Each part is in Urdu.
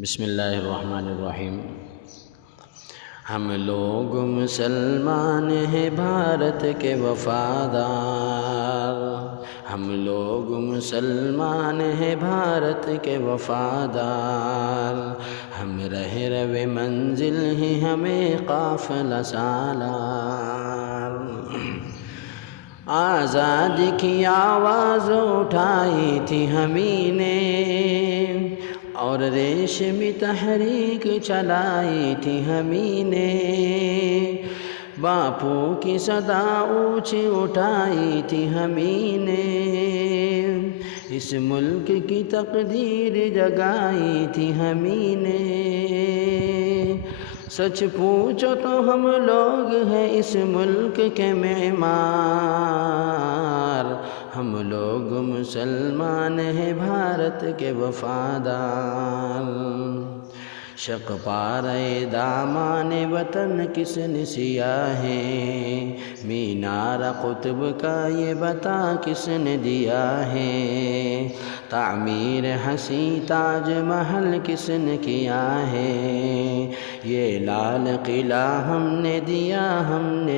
بسم اللہ الرحمن الرحیم۔ ہم لوگ مسلمان ہیں بھارت کے وفادار، ہم لوگ مسلمان ہیں بھارت کے وفادار، ہم رہ رو منزل ہیں ہمیں قافلہ سالار۔ آزادی کی آواز اٹھائی تھی ہمیں نے اور ریشمی تحریک چلائی تھی ہمیں نے، باپو کی صدا اونچی اٹھائی تھی ہمیں نے، اس ملک کی تقدیر جگائی تھی ہمیں نے۔ سچ پوچھو تو ہم لوگ ہیں اس ملک کے معمار، ہم لوگ مسلمان ہیں بھارت کے وفادار۔ شق پارے دامان وطن کس نے سیا ہے، مینار قطب کا یہ بتا کس نے دیا ہے، تعمیر حسین تاج محل کس نے کیا ہے، یہ لال قلعہ ہم نے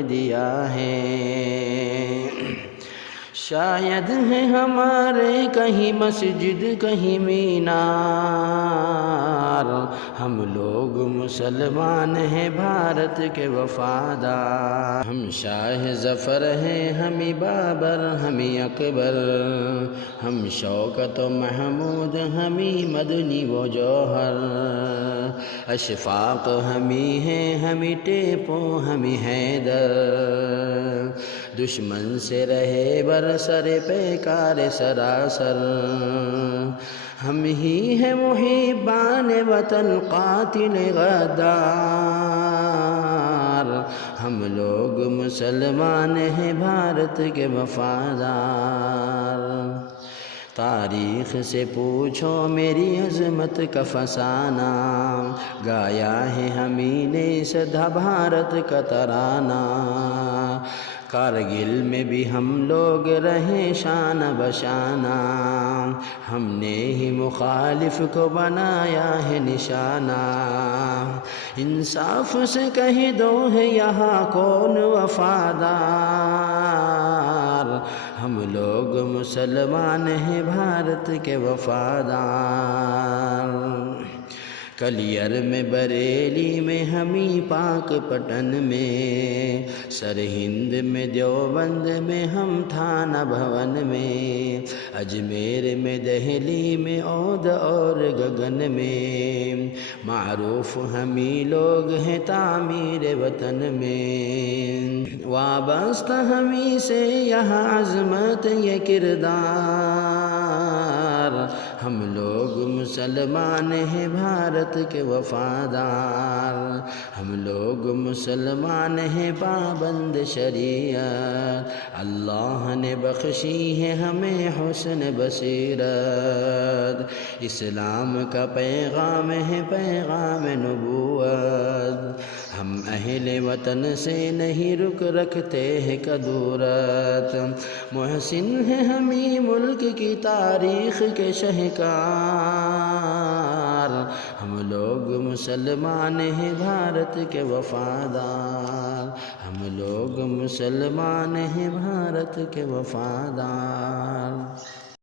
دیا ہے۔ شاید ہے ہمارے کہیں مسجد کہیں مینار، ہم لوگ مسلمان ہیں بھارت کے وفادار۔ ہم شاہ ظفر ہیں ہمیں بابر ہمیں اکبر، ہم شوکت و محمود ہمیں مدنی و جوہر، اشفاق ہمیں ہیں ہمیں ٹیپو ہمیں حیدر، دشمن سے رہے برسر پیکار سراسر، ہم ہی ہیں محبان وطن قاتل غدار، ہم لوگ مسلمان ہیں بھارت کے وفادار۔ تاریخ سے پوچھو میری عظمت کا فسانہ، گایا ہے ہمیں نے سدھا بھارت کا ترانہ، کارگل میں بھی ہم لوگ رہے شان بشانہ، ہم نے ہی مخالف کو بنایا ہے نشانہ، انصاف سے کہہ دو ہے یہاں کون وفادار، ہم لوگ مسلمان ہیں بھارت کے وفادار۔ کلیر میں بریلی میں ہمیں پاک پٹن میں، سرہند میں دیوبند میں ہم تھانہ بھون میں، اجمیر میں دہلی میں اودھ اور گگن میں، معروف ہمیں لوگ ہیں تعمیر وطن میں، وابستہ ہمیں سے یہاں عظمت یہ کردار، ہم لوگ مسلمان ہیں بھارت کے وفادار، ہم لوگ مسلمان ہیں پابند شریعت، اللہ نے بخشی ہے ہمیں حسن بصیرت، اسلام کا پیغام ہے پیغام نبوت، ہم اہل وطن سے نہیں رک رکھتے ہیں کدورت، محسن ہے ہمیں ملک کی تاریخ کے شہکار، ہم لوگ مسلمان ہیں بھارت کے وفادار، ہم لوگ مسلمان ہیں بھارت کے وفادار۔